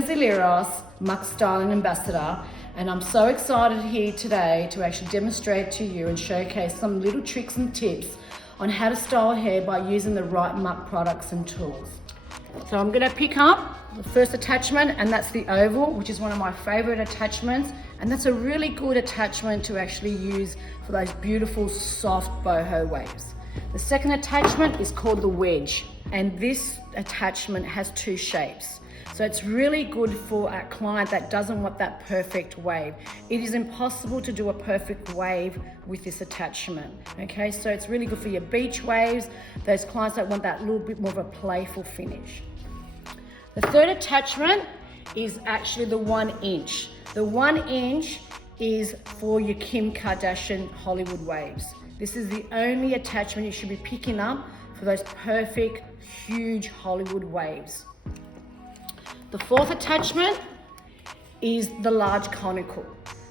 Lizzie Liros, Muk Styling Ambassador, and I'm so excited here today to actually demonstrate to you and showcase some little tricks and tips on how to style hair by using the right Muk products and tools. So I'm going to pick up the first attachment, and that's the oval, which is one of my favorite attachments, and that's a really good attachment to actually use for those beautiful soft boho waves. The second attachment is called the wedge, and this attachment has two shapes. So it's really good for a client that doesn't want that perfect wave. It is impossible to do a perfect wave with this attachment, okay? So it's really good for your beach waves, those clients that want that little bit more of a playful finish. The third attachment is actually the 1 inch. The 1 inch is for your Kim Kardashian Hollywood waves. This is the only attachment you should be picking up for those perfect, huge Hollywood waves. The fourth attachment is the large conical.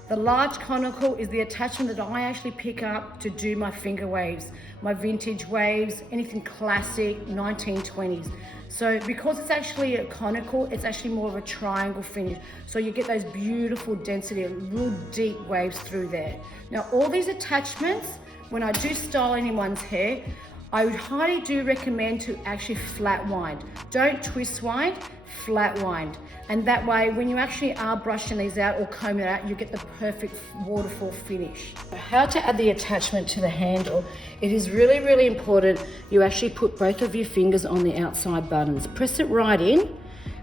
The large conical is the attachment that I actually pick up to do my finger waves, my vintage waves, anything classic, 1920s. So because it's actually a conical, it's actually more of a triangle finish. So you get those beautiful density, real deep waves through there. Now all these attachments, when I do style anyone's hair, I would highly do recommend to actually flat wind. Don't twist wind, flat wind. And that way, when you actually are brushing these out or combing it out, you get the perfect waterfall finish. How to add the attachment to the handle. It is really, really important you actually put both of your fingers on the outside buttons. Press it right in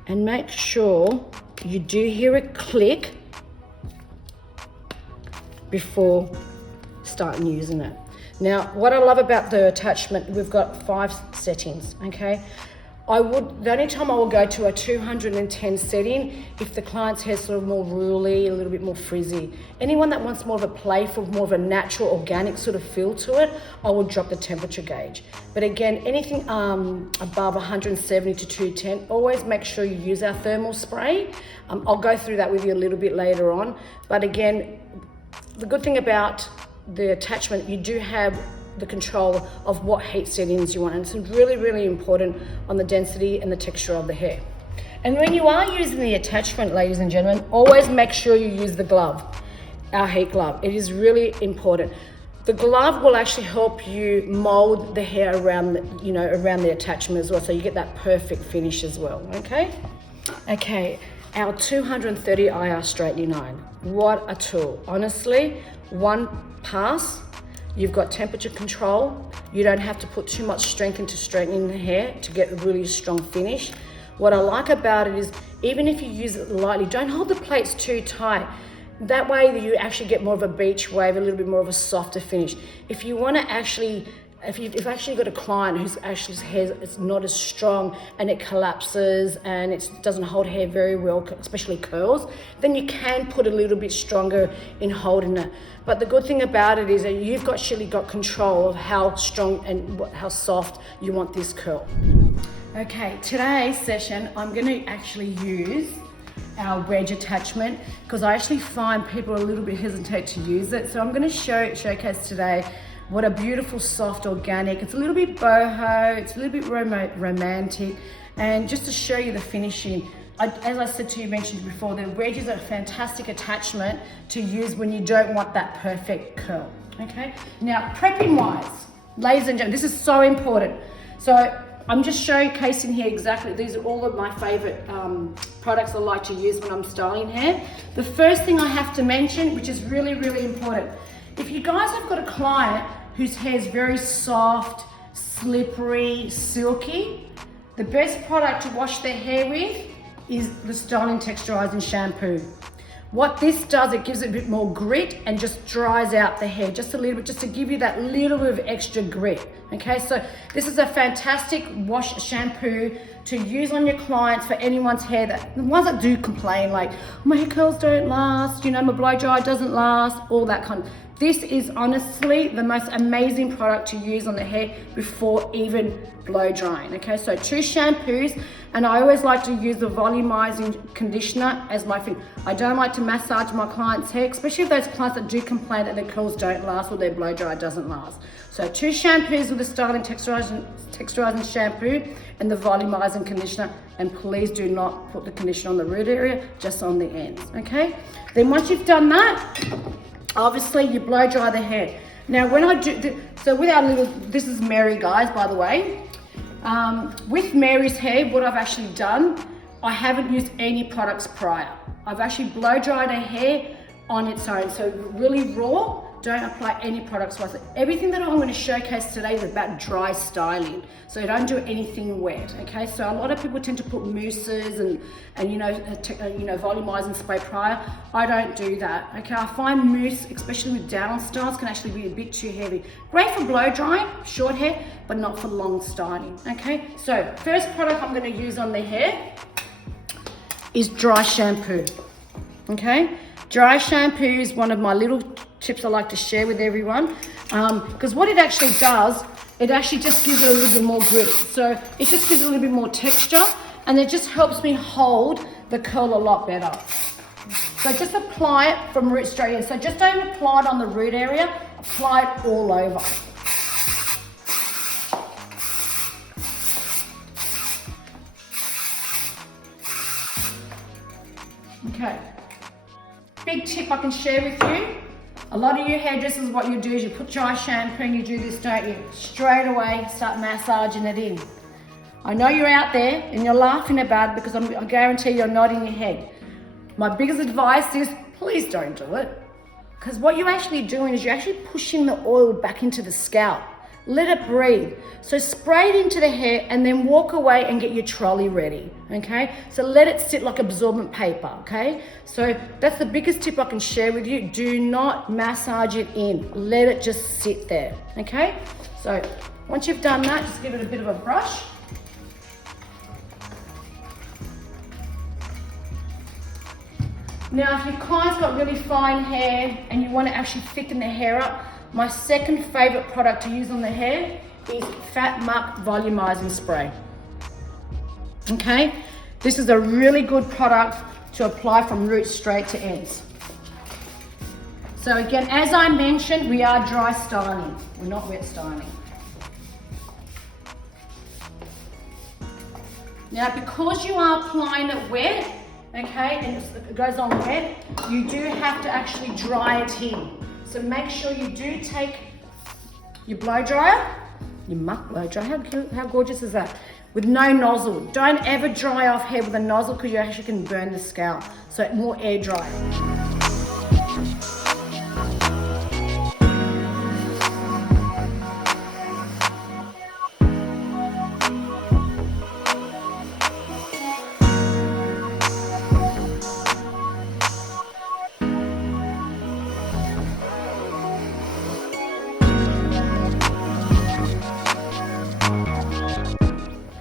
and make sure you do hear it click before starting using it. Now, what I love about the attachment, we've got 5 settings, okay? The only time I will go to a 210 setting if the client's hair is sort of more ruly, a little bit more frizzy. Anyone that wants more of a playful, more of a natural, organic sort of feel to it, I will drop the temperature gauge. But again, anything above 170 to 210, always make sure you use our thermal spray. I'll go through that with you a little bit later on. But again, the good thing about the attachment, you do have the control of what heat settings you want, and it's really, really important on the density and the texture of the hair. And when you are using the attachment, ladies and gentlemen, always make sure you use the glove, our heat glove. It is really important. The glove will actually help you mold the hair around the attachment as well, so you get that perfect finish as well, okay? Okay, our 230 IR straightening iron. What a tool. Honestly, one pass, you've got temperature control. You don't have to put too much strength into straightening the hair to get a really strong finish. What I like about it is, even if you use it lightly, don't hold the plates too tight. That way you actually get more of a beach wave, a little bit more of a softer finish. If you want to actually, if you've actually got a client whose actually his hair is not as strong and it collapses and it doesn't hold hair very well, especially curls, then you can put a little bit stronger in holding it. But the good thing about it is that you've actually got control of how strong and how soft you want this curl. Okay, today's session, I'm going to actually use our wedge attachment because I actually find people a little bit hesitate to use it. So I'm going to showcase today what a beautiful, soft, organic. It's a little bit boho, it's a little bit romantic, and just to show you the finishing, as I said to you, mentioned before, the wedge is a fantastic attachment to use when you don't want that perfect curl, okay? Now, prepping wise, ladies and gentlemen, this is so important. So I'm just showcasing here exactly, these are all of my favorite products I like to use when I'm styling hair. The first thing I have to mention, which is really, really important, if you guys have got a client whose hair is very soft, slippery, silky, the best product to wash their hair with is the Styling Texturizing Shampoo. What this does, it gives it a bit more grit and just dries out the hair just a little bit, just to give you that little bit of extra grit. Okay, so this is a fantastic wash shampoo to use on your clients for anyone's hair, the ones that do complain like, my hair curls don't last, my blow dry doesn't last, all that kind of. This is honestly the most amazing product to use on the hair before even blow drying. Okay, so 2 shampoos, and I always like to use the volumizing conditioner as my thing. I don't like to massage my clients' hair, especially if those clients that do complain that their curls don't last or their blow dry doesn't last. So 2 shampoos with the Styling Texturizing Shampoo and the volumizing conditioner. And please do not put the conditioner on the root area, just on the ends, okay? Then once you've done that, obviously you blow dry the hair. Now when I do, so with our little, this is Mary, guys, by the way. With Mary's hair, what I've actually done, I haven't used any products prior. I've actually blow dried her hair on its own, so really raw. Don't apply any products with it. Everything that I'm going to showcase today is about dry styling, so don't do anything wet. Okay, so a lot of people tend to put mousses and you know volumizing spray prior. I don't do that. Okay, I find mousse, especially with down styles, can actually be a bit too heavy. Great for blow drying short hair, but not for long styling. Okay, so first product I'm going to use on the hair is dry shampoo. Okay, dry shampoo is one of my little tips I like to share with everyone, because what it actually does, it actually just gives it a little bit more grip. So it just gives it a little bit more texture, and it just helps me hold the curl a lot better. So just apply it from root straight in. So just don't apply it on the root area, apply it all over. Okay, big tip I can share with you. A lot of you hairdressers, what you do is you put dry shampoo and you do this, don't you? Straight away, start massaging it in. I know you're out there and you're laughing about it because I guarantee you're nodding your head. My biggest advice is, please don't do it. Because what you're actually doing is you're actually pushing the oil back into the scalp. Let it breathe. So spray it into the hair and then walk away and get your trolley ready, okay? So let it sit like absorbent paper, okay? So that's the biggest tip I can share with you. Do not massage it in. Let it just sit there, okay? So once you've done that, just give it a bit of a brush. Now, if your client's got really fine hair and you want to actually thicken the hair up, my second favorite product to use on the hair is Fat Muk Volumizing Spray. Okay, this is a really good product to apply from roots straight to ends. So again, as I mentioned, we are dry styling, we're not wet styling. Now, because you are applying it wet, okay, and it goes on wet, you do have to actually dry it in. So make sure you do take your blow dryer, your Muk blow dryer, how gorgeous is that? With no nozzle. Don't ever dry off hair with a nozzle because you actually can burn the scalp. So more air dry.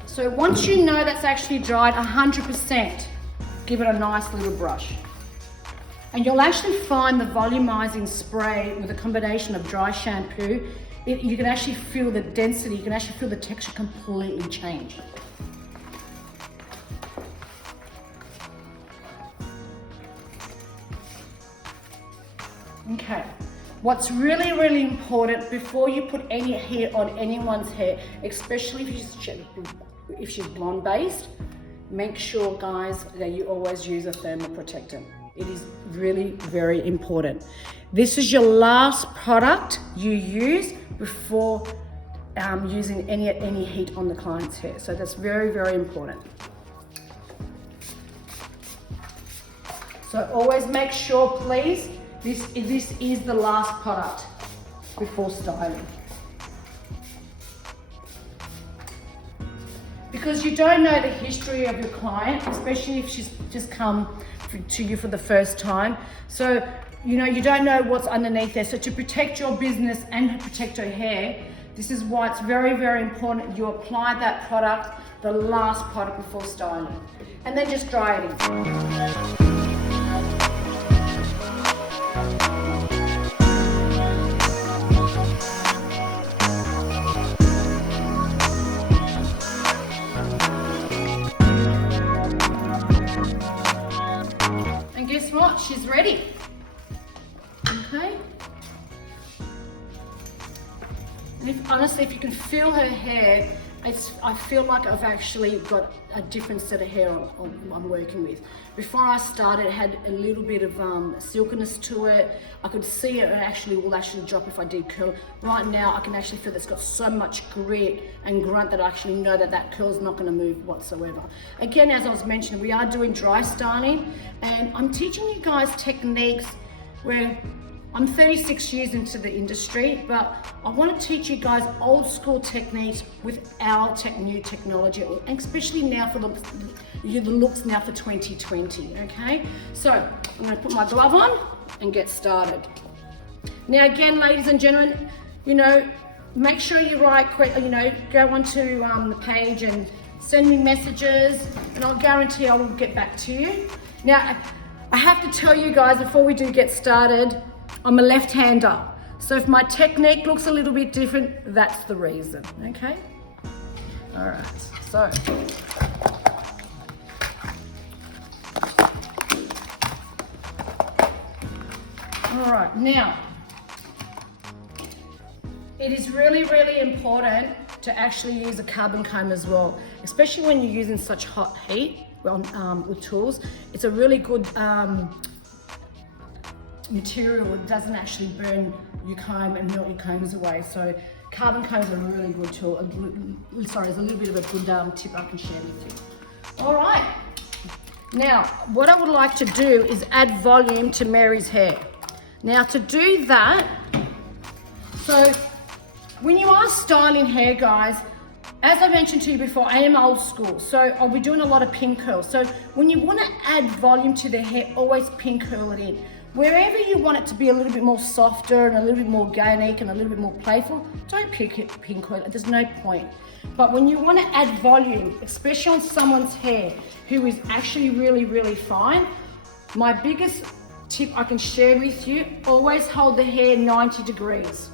So once you know that's actually dried 100%, give it a nice little brush. And you'll actually find the volumizing spray with a combination of dry shampoo, you can actually feel the density, you can actually feel the texture completely change. Okay, what's really, really important before you put any hair on anyone's hair, especially if she's blonde based, make sure, guys, that you always use a thermal protectant. It is really very important. This is your last product you use before using any heat on the client's hair. So that's very, very important. So always make sure, please, this is the last product before styling. Because you don't know the history of your client, especially if she's just come to you for the first time. So, you know, you don't know what's underneath there. So to protect your business and protect her hair, this is why it's very, very important you apply that product, the last product before styling. And then just dry it in. Guess what? She's ready. Okay. And honestly, if you can feel her hair I feel like I've actually got a different set of hair I'm working with. Before I started, it had a little bit of silkiness to it. I could see it will actually drop if I did curl. Right now, I can actually feel that it's got so much grit and grunt that I actually know that curl's not going to move whatsoever. Again, as I was mentioning, we are doing dry styling, and I'm teaching you guys techniques where I'm 36 years into the industry, but I want to teach you guys old school techniques with our new technology, and especially now for the looks now for 2020, okay? So I'm going to put my glove on and get started. Now again, ladies and gentlemen, you know, make sure you write, you know, go onto the page and send me messages, and I'll guarantee I will get back to you. Now, I have to tell you guys before we do get started, I'm a left-hander, so if my technique looks a little bit different, that's the reason, okay? All right, so. All right, now, it is really, really important to actually use a carbon comb as well, especially when you're using such hot heat with tools. It's a really good material. It doesn't actually burn your comb and melt your combs away. So carbon combs are a really good tool. Sorry, there's a little bit of a good tip I can share with you. All right. Now, what I would like to do is add volume to Mary's hair. Now, to do that, so when you are styling hair, guys, as I mentioned to you before, I am old school, so I'll be doing a lot of pin curls. So when you want to add volume to the hair, always pin curl it in. Wherever you want it to be a little bit more softer and a little bit more organic and a little bit more playful, don't pin curl it, there's no point. But when you want to add volume, especially on someone's hair who is actually really, really fine, my biggest tip I can share with you, always hold the hair 90 degrees,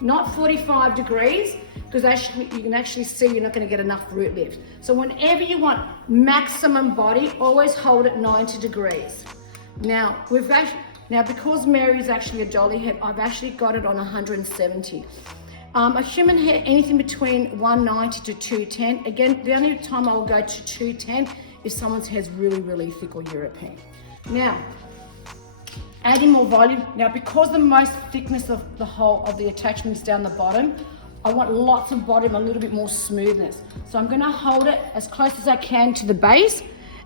not 45 degrees, because actually you can actually see you're not going to get enough root lift. So whenever you want maximum body, always hold it 90 degrees. Now, because Mary's actually a dolly head, I've actually got it on 170. A human hair, anything between 190 to 210. Again, the only time I'll go to 210 if someone's hair is really, really thick or European. Now, adding more volume. Now, because the most thickness of the attachment is down the bottom, I want lots of volume, a little bit more smoothness. So I'm going to hold it as close as I can to the base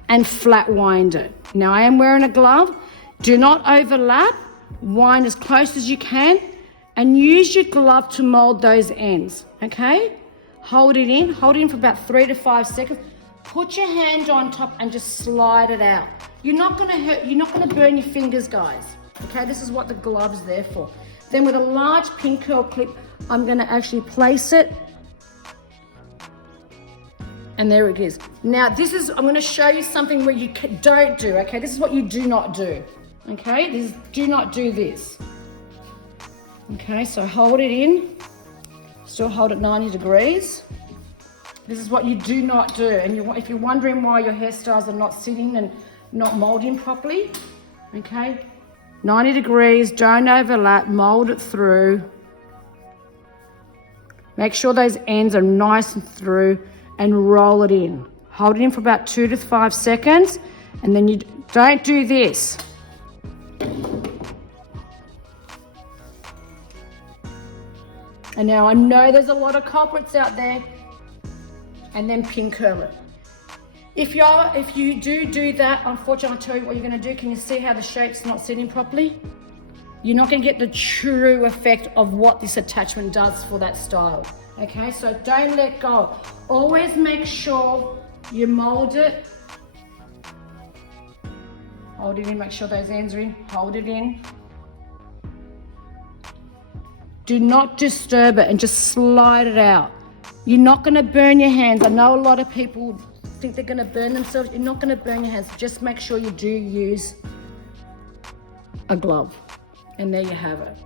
and flat wind it. Now, I am wearing a glove. Do not overlap, wind as close as you can, and use your glove to mold those ends, okay? Hold it in for about 3 to 5 seconds. Put your hand on top and just slide it out. You're not gonna burn your fingers, guys, okay? This is what the glove's there for. Then with a large pin curl clip, I'm gonna actually place it, and there it is. Now, I'm gonna show you something where you don't do, okay? This is what you do not do. Okay, do not do this. Okay, so hold it in, still hold it 90 degrees. This is what you do not do. And if you're wondering why your hairstyles are not sitting and not molding properly, okay, 90 degrees, don't overlap, mold it through. Make sure those ends are nice and through, and roll it in. Hold it in for about 2 to 5 seconds, and then you don't do this. And now I know there's a lot of culprits out there, and then pin curl it. If you do that, unfortunately, I'll tell you what you're going to do. Can you see how the shape's not sitting properly? You're not going to get the true effect of what this attachment does for that style. Okay, so don't let go. Always make sure you mold it. Hold it in, make sure those ends are in. Hold it in. Do not disturb it and just slide it out. You're not going to burn your hands. I know a lot of people think they're going to burn themselves. You're not going to burn your hands. Just make sure you do use a glove. And there you have it.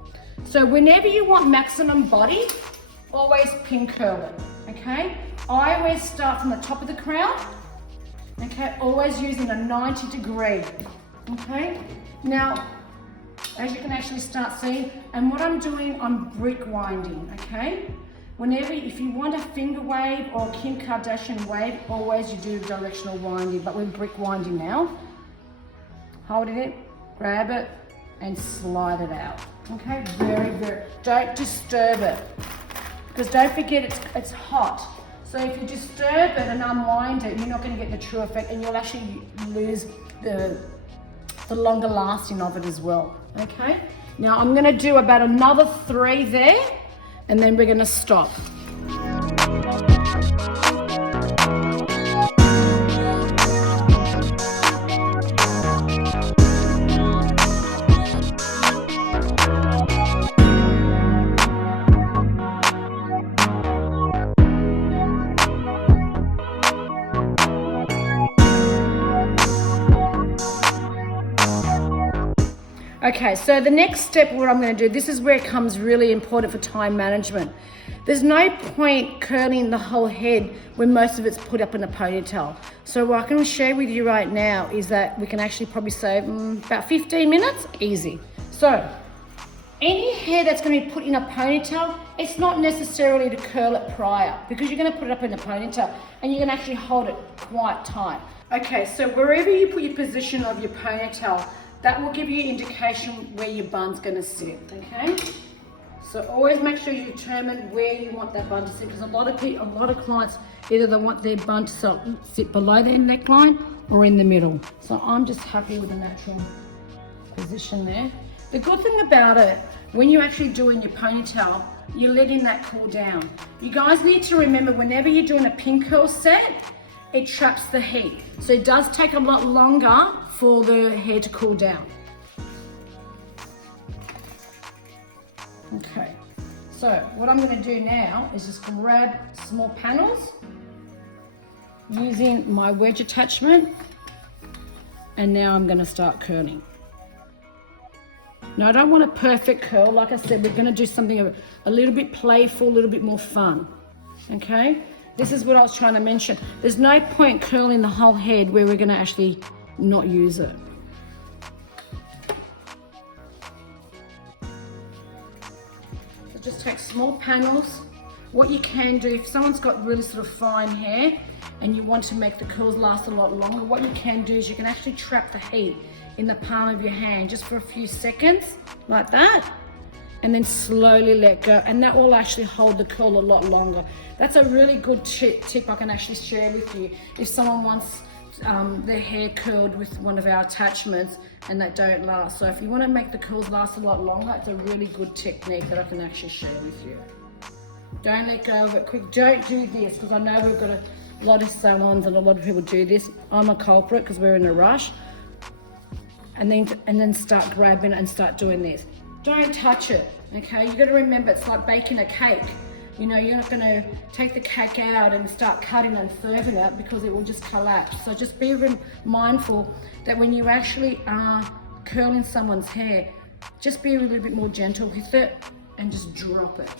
So whenever you want maximum body, always pin curl it, okay? I always start from the top of the crown, okay? Always using a 90 degree, okay? Now, as you can actually start seeing, and what I'm doing, I'm brick winding, okay? Whenever, if you want a finger wave or Kim Kardashian wave, always you do directional winding, but we're brick winding now. Holding it, grab it, and slide it out. Okay, don't disturb it. Because don't forget it's hot. So if you disturb it and unwind it, you're not going to get the true effect, and you'll actually lose the longer lasting of it as well. Okay, now I'm going to do about another 3 there, and then we're going to stop. Okay, so the next step, what I'm going to do, this is where it comes really important for time management. There's no point curling the whole head when most of it's put up in a ponytail. So what I can share with you right now is that we can actually probably save about 15 minutes, easy. So any hair that's going to be put in a ponytail, it's not necessarily to curl it prior, because you're going to put it up in a ponytail and you can actually hold it quite tight. Okay, so wherever you put your position of your ponytail, that will give you an indication where your bun's going to sit, okay? So always make sure you determine where you want that bun to sit, because a lot of clients, either they want their bun to sit below their neckline or in the middle. So I'm just happy with the natural position there. The good thing about it, when you're actually doing your ponytail, you're letting that cool down. You guys need to remember, whenever you're doing a pin curl set, it traps the heat. So it does take a lot longer for the hair to cool down. Okay, so what I'm going to do now is just grab small panels using my wedge attachment, and now I'm going to start curling. Now I don't want a perfect curl, like I said, we're going to do something a little bit playful, a little bit more fun, okay? This is what I was trying to mention. There's no point curling the whole head where we're going to actually not use it. So just take small panels. What you can do, if someone's got really sort of fine hair and you want to make the curls last a lot longer, what you can do is you can actually trap the heat in the palm of your hand just for a few seconds, like that, and then slowly let go, and that will actually hold the curl a lot longer. That's a really good tip I can actually share with you if someone wants their hair curled with one of our attachments and they don't last. So if you want to make the curls last a lot longer, it's a really good technique that I can actually share with you. Don't let go of it quick. Don't do this, because I know we've got a lot of salons and a lot of people do this. I'm a culprit because we're in a rush. And then start grabbing it and start doing this. Don't touch it, okay? You got to remember, it's like baking a cake. You know, you're not going to take the cake out and start cutting and serving it, because it will just collapse. So just be mindful that when you actually are curling someone's hair, just be a little bit more gentle with it and just drop it,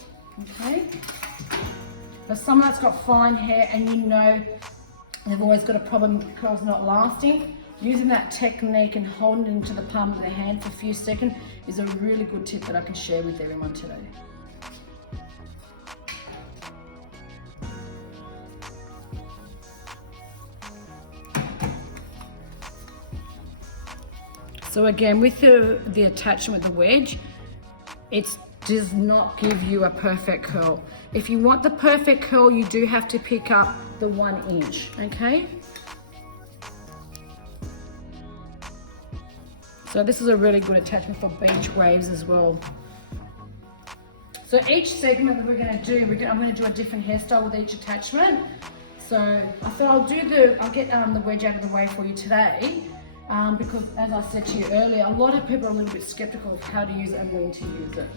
okay? For someone that's got fine hair and you know they've always got a problem with the curls not lasting, using that technique and holding it into the palm of their hand for a few seconds is a really good tip that I can share with everyone today. So again, with the attachment, the wedge, it does not give you a perfect curl. If you want the perfect curl, you do have to pick up the 1 inch, okay? So this is a really good attachment for beach waves as well. So each segment that we're going to do, I'm going to do a different hairstyle with each attachment. So I thought I'll get the wedge out of the way for you today, because as I said to you earlier, a lot of people are a little bit skeptical of how to use it and when to use it.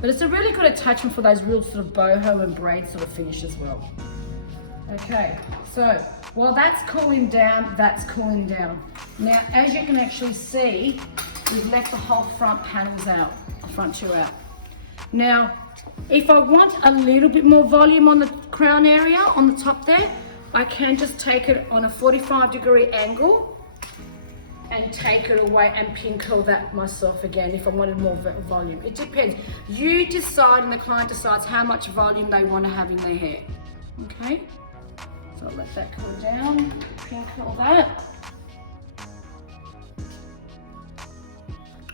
But it's a really good attachment for those real sort of boho and braid sort of finish as well. Okay, so while that's cooling down, that's cooling down. Now, as you can actually see, we've left the whole front panels out, the front 2 out. Now, if I want a little bit more volume on the crown area, on the top there, I can just take it on a 45-degree angle and take it away and pin curl that myself again if I wanted more volume. It depends. You decide and the client decides how much volume they want to have in their hair. Okay? So I'll let that cool down, pin curl that.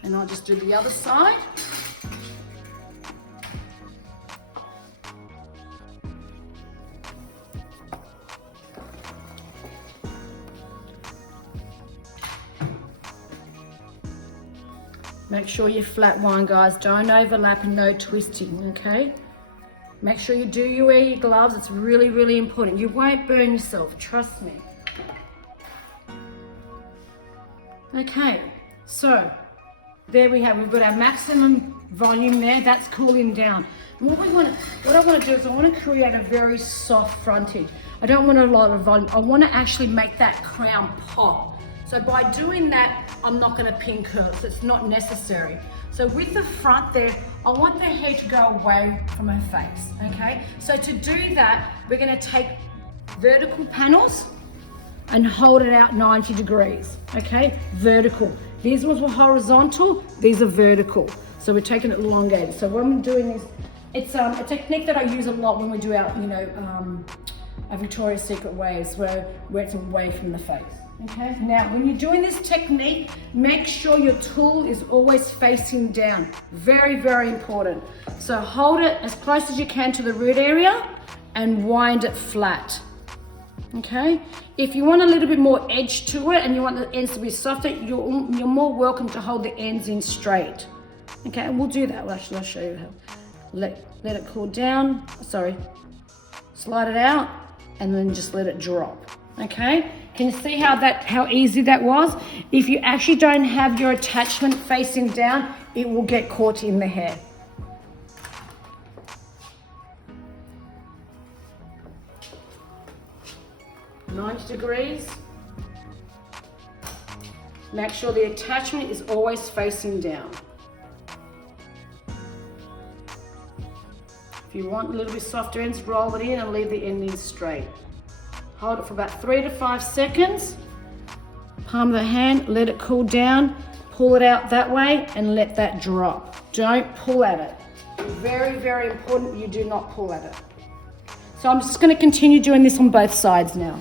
And I'll just do the other side. Make sure you flat one, guys. Don't overlap and no twisting, okay? Make sure you do wear your gloves. It's really, really important. You won't burn yourself, trust me. Okay, so there we have, we've got our maximum volume there. That's cooling down. And what I want to do is I want to create a very soft frontage. I don't want a lot of volume. I want to actually make that crown pop. So by doing that, I'm not going to pin curl, so it's not necessary. So with the front there, I want the hair to go away from her face, okay? So to do that, we're going to take vertical panels and hold it out 90 degrees, okay? Vertical. These ones were horizontal, these are vertical. So we're taking it elongated. So what I'm doing is, it's a technique that I use a lot when we do our, our Victoria's Secret waves, where it's away from the face. Okay, now when you're doing this technique, make sure your tool is always facing down. Very, very important. So hold it as close as you can to the root area and wind it flat. Okay, if you want a little bit more edge to it and you want the ends to be softer, you're more welcome to hold the ends in straight. Okay, and we'll do that. Well, actually, I'll show you how. Let it cool down. Sorry, slide it out and then just let it drop. Okay. Can you see how easy that was? If you actually don't have your attachment facing down, it will get caught in the hair. "90 degrees. Make sure the attachment is always facing down. If you want a little bit softer ends, roll it in and leave the endings straight. Hold it for about 3 to 5 seconds. Palm of the hand, let it cool down. Pull it out that way and let that drop. Don't pull at it. Very, very important you do not pull at it. So I'm just going to continue doing this on both sides now.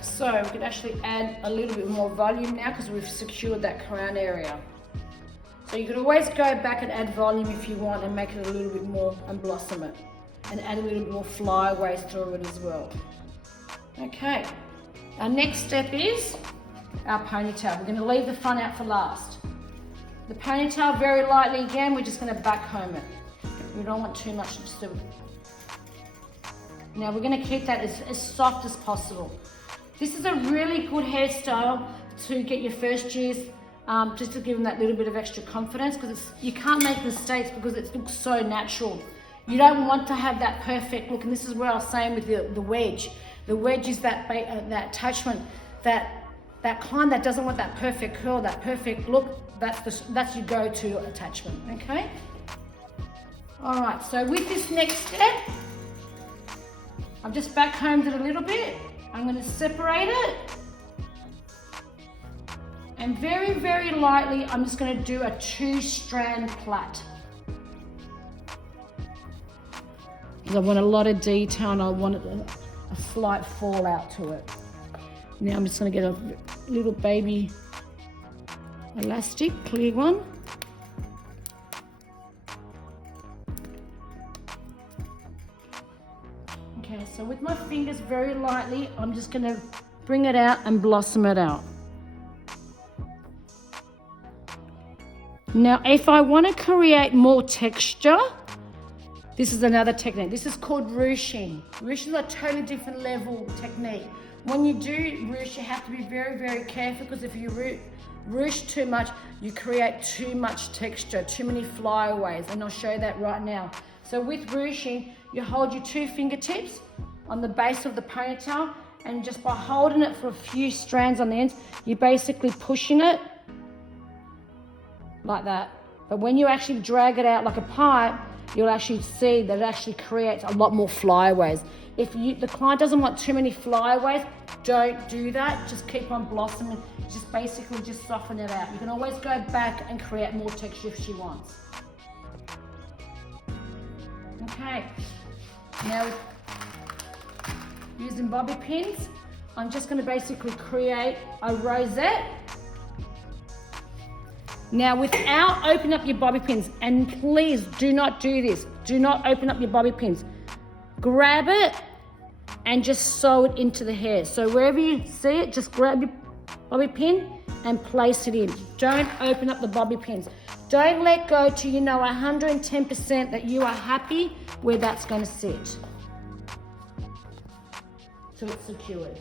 So we can actually add a little bit more volume now because we've secured that crown area. So you can always go back and add volume if you want and make it a little bit more and blossom it. And add a little bit more flyaways through it as well. Okay, our next step is our ponytail. We're going to leave the front out for last. The ponytail, very lightly again, we're just going to back comb it. We don't want too much to do. Now we're going to keep that as soft as possible. This is a really good hairstyle to get your first years, just to give them that little bit of extra confidence, because you can't make mistakes because it looks so natural. You don't want to have that perfect look, and this is where I was saying with the wedge. The wedge is that attachment, that client that doesn't want that perfect curl, that perfect look. That's your go-to attachment. Okay. All right. So with this next step, I've just back combed it a little bit. I'm going to separate it, and very, very lightly, I'm just going to do a 2-strand plait. Because I want a lot of detail and I want a slight fallout to it. Now I'm just going to get a little baby elastic, clear one. Okay, so So with my fingers very lightly, I'm just gonna bring it out and blossom it out. Now, if I want to create more texture, this is another technique. This is called ruching. Ruching is a totally different level technique. When you do ruche, you have to be very, very careful, because if you ruche too much, you create too much texture, too many flyaways, and I'll show you that right now. So with ruching, you hold your 2 fingertips on the base of the ponytail, and just by holding it for a few strands on the ends, you're basically pushing it like that. But when you actually drag it out like a pipe, you'll actually see that it actually creates a lot more flyaways. If the client doesn't want too many flyaways, don't do that. Just keep on blossoming. Just basically just soften it out. You can always go back and create more texture if she wants. Okay, now using bobby pins, I'm just going to basically create a rosette. Now, without opening up your bobby pins, and please do not do this, do not open up your bobby pins. Grab it and just sew it into the hair. So wherever you see it, just grab your bobby pin and place it in. Don't open up the bobby pins. Don't let go till you know 110% that you are happy where that's going to sit. So it's secured.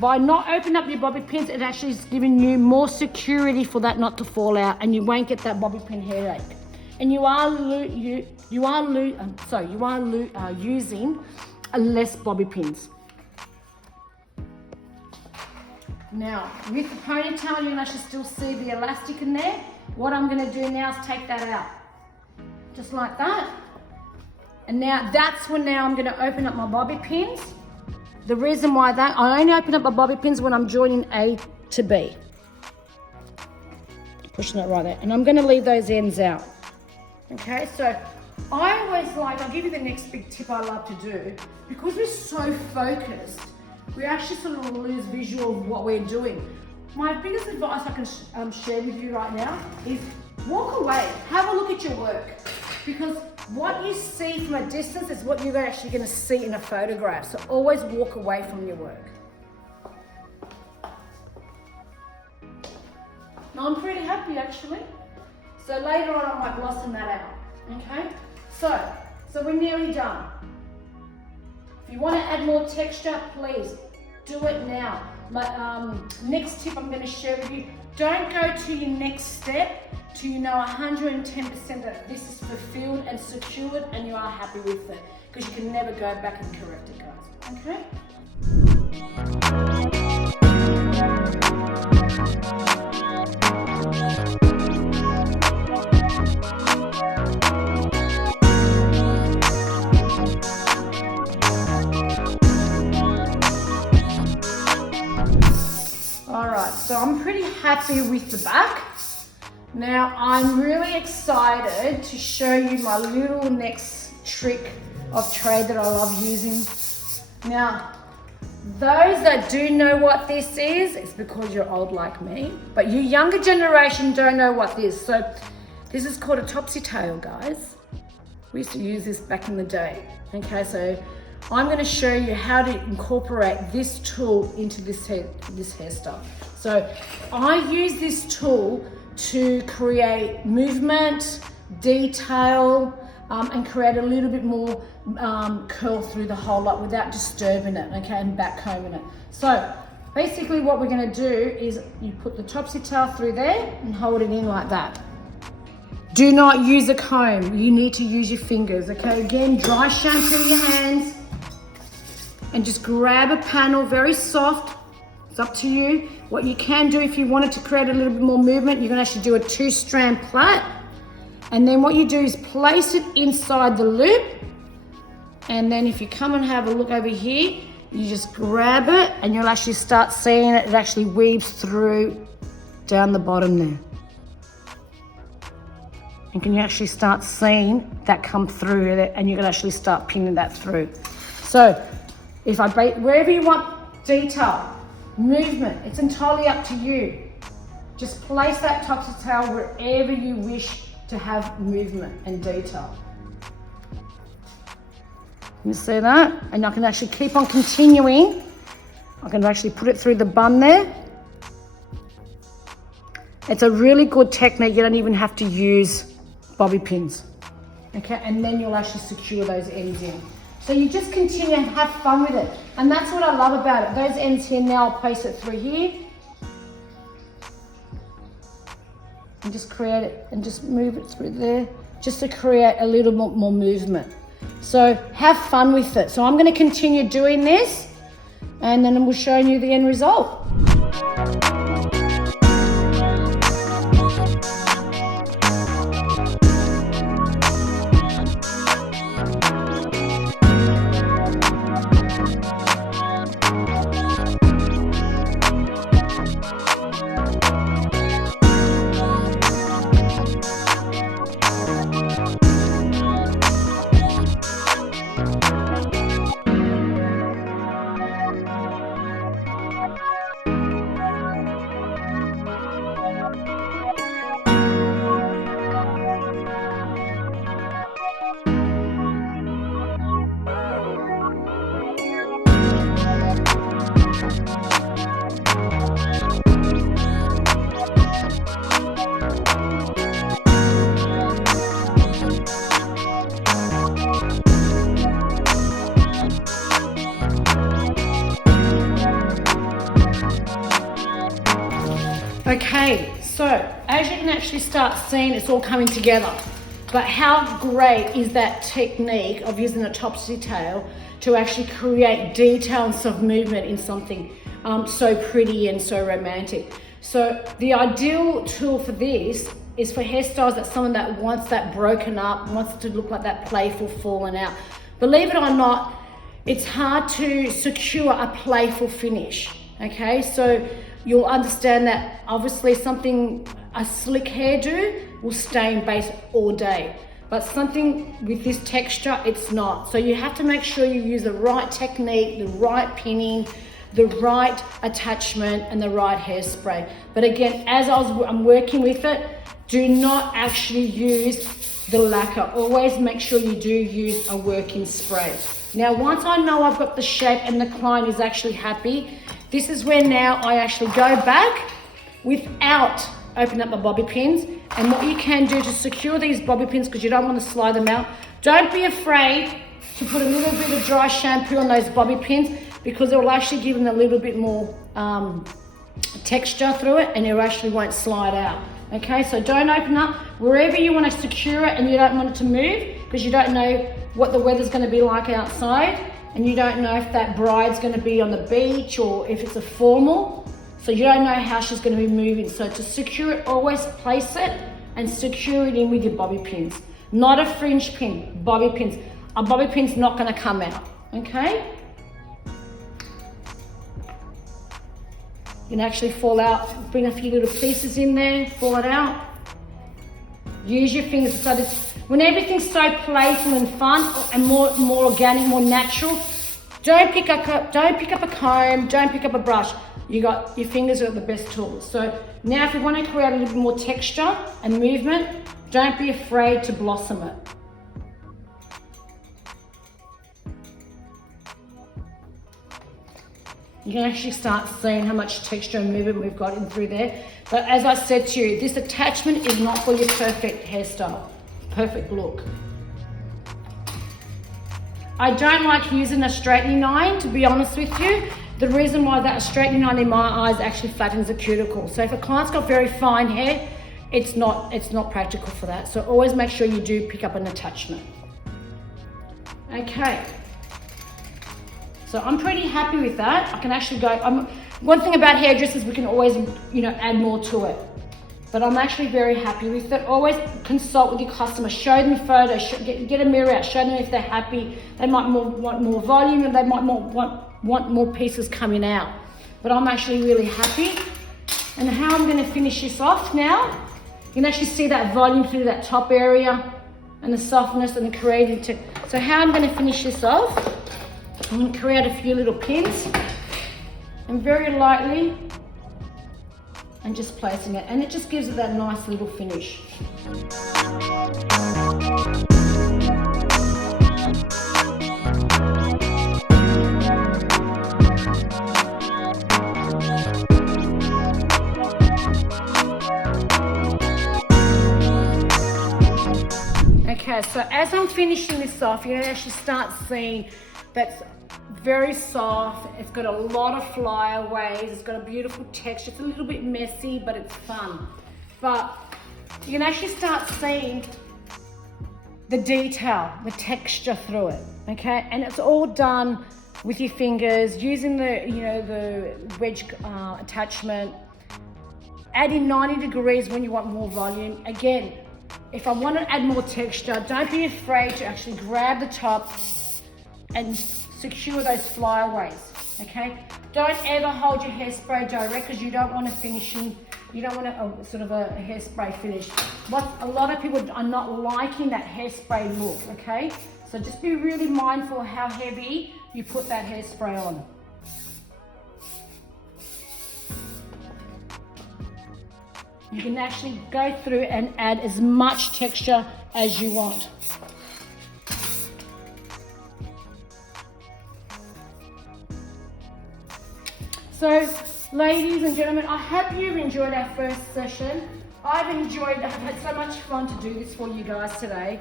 By not opening up your bobby pins, it actually is giving you more security for that not to fall out, and you won't get that bobby pin headache. And you are using less bobby pins. Now, with the ponytail, you can actually still see the elastic in there. What I'm going to do now is take that out, just like that. And now that's when I'm going to open up my bobby pins. The reason why I only open up my bobby pins when I'm joining A to B. Pushing it right there. And I'm going to leave those ends out. Okay, so I always I'll give you the next big tip I love to do. Because we're so focused, we actually sort of lose visual of what we're doing. My biggest advice I can share with you right now is walk away, have a look at your work. Because what you see from a distance is what you're actually going to see in a photograph. So always walk away from your work. Now I'm pretty happy actually. So later on I might blossom that out. Okay? So we're nearly done. If you want to add more texture, please do it now. My next tip I'm going to share with you, don't go to your next step till you know 110% that this is fulfilled and secured and you are happy with it, because you can never go back and correct it, guys. Okay? Alright, so I'm pretty happy with the back. Now I'm really excited to show you my little next trick of trade that I love using. Now, those that do know what this is, it's because you're old like me, but you younger generation don't know what this is. So this is called a Topsy Tail, guys. We used to use this back in the day. Okay, so I'm going to show you how to incorporate this tool into this hairstyle. So I use this tool to create movement, detail, and create a little bit more curl through the whole lot without disturbing it, okay, and back combing it. So basically what we're going to do is you put the Topsy Tail through there and hold it in like that. Do not use a comb, you need to use your fingers, okay? Again, dry shampoo your hands and just grab a panel, very soft. It's up to you. What you can do if you wanted to create a little bit more movement, you can actually do a 2-strand plait. And then what you do is place it inside the loop. And then if you come and have a look over here, you just grab it and you'll actually start seeing it. It actually weaves through down the bottom there. And can you actually start seeing that come through it, and you can actually start pinning that through. So if wherever you want detail, movement, it's entirely up to you. Just place that Topsy Tail wherever you wish to have movement and detail. You see that? And I can actually keep on continuing. I can actually put it through the bun there. It's a really good technique. You don't even have to use bobby pins. Okay, and then you'll actually secure those ends in. So you just continue and have fun with it. And that's what I love about it. Those ends here now, I'll place it through here. And just create it and just move it through there, just to create a little more movement. So have fun with it. So I'm going to continue doing this, and then we'll show you the end result. Okay, so as you can actually start seeing, it's all coming together. But how great is that technique of using a Topsy Tail to actually create detail and soft movement in something so pretty and so romantic. So the ideal tool for this is for hairstyles that someone that wants that broken up, wants to look like that playful falling out. Believe it or not, it's hard to secure a playful finish, okay? So you'll understand that obviously a slick hairdo will stay in base all day, but something with this texture, it's not. So you have to make sure you use the right technique, the right pinning, the right attachment, and the right hairspray. But again, as I'm working with it, do not actually use the lacquer. Always make sure you do use a working spray. Now, once I know I've got the shape and the client is actually happy, this is where now I actually go back without opening up my bobby pins. And what you can do to secure these bobby pins, because you don't want to slide them out, don't be afraid to put a little bit of dry shampoo on those bobby pins, because it will actually give them a little bit more texture through it, and it actually won't slide out. Okay, so don't open up. Wherever you want to secure it and you don't want it to move, because you don't know what the weather's going to be like outside, and you don't know if that bride's going to be on the beach or if it's a formal, so you don't know how she's going to be moving. So to secure it, always place it and secure it in with your bobby pins. Not a fringe pin, bobby pins. A bobby pin's not going to come out, okay? You can actually fall out, bring a few little pieces in there, fall it out. Use your fingers. So this, when everything's so playful and fun and more organic, more natural, don't pick up a comb, don't pick up a brush. Your fingers are the best tools. So now if you want to create a little bit more texture and movement, don't be afraid to blossom it. You can actually start seeing how much texture and movement we've got in through there. But as I said to you, this attachment is not for your perfect hairstyle, perfect look. I don't like using a straightening iron, to be honest with you. The reason why that straightening iron in my eyes actually flattens the cuticle. So if a client's got very fine hair, it's not practical for that. So always make sure you do pick up an attachment. Okay. So I'm pretty happy with that. I can actually go, one thing about hairdressers, we can always, add more to it. But I'm actually very happy with it. Always consult with your customer, show them photos, get a mirror out, show them if they're happy. They might want more volume, and they might want more pieces coming out. But I'm actually really happy. And how I'm gonna finish this off now, you can actually see that volume through that top area and the softness and the creative. So how I'm gonna finish this off, I'm going to create a few little pins and very lightly and just placing it, and it just gives it that nice little finish. Okay, so as I'm finishing this off, you can actually start seeing that's very soft. It's got a lot of flyaways. It's got a beautiful texture. It's a little bit messy, but it's fun. But you can actually start seeing the detail, the texture through it, okay? And it's all done with your fingers, using the wedge attachment, adding 90 degrees when you want more volume. Again, if I want to add more texture, don't be afraid to actually grab the top and secure those flyaways, okay? Don't ever hold your hairspray direct because you don't want you don't want a hairspray finish. A lot of people are not liking that hairspray look, okay? So just be really mindful how heavy you put that hairspray on. You can actually go through and add as much texture as you want. So, ladies and gentlemen, I hope you've enjoyed our first session. I've had so much fun to do this for you guys today.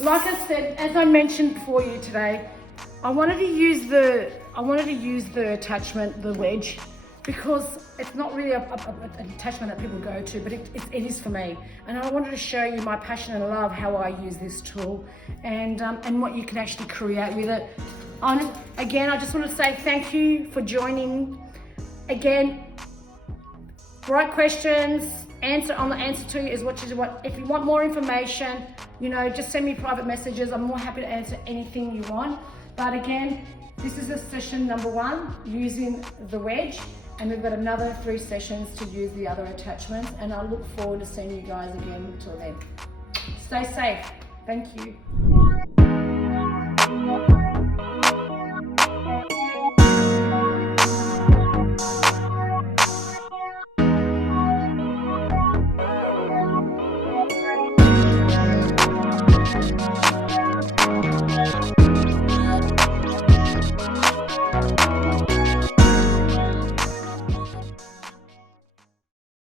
Like I said, as I mentioned for you today, I wanted to use the attachment, the wedge, because it's not really an attachment that people go to, but it is for me. And I wanted to show you my passion and love, how I use this tool, and what you can actually create with it. Again, I just want to say thank you for joining. Again, write questions, answer to you is what you want. If you want more information, just send me private messages. I'm more happy to answer anything you want. But again, this is a session number 1, using the wedge, and we've got another 3 sessions to use the other attachments, and I look forward to seeing you guys again until then. Stay safe. Thank you.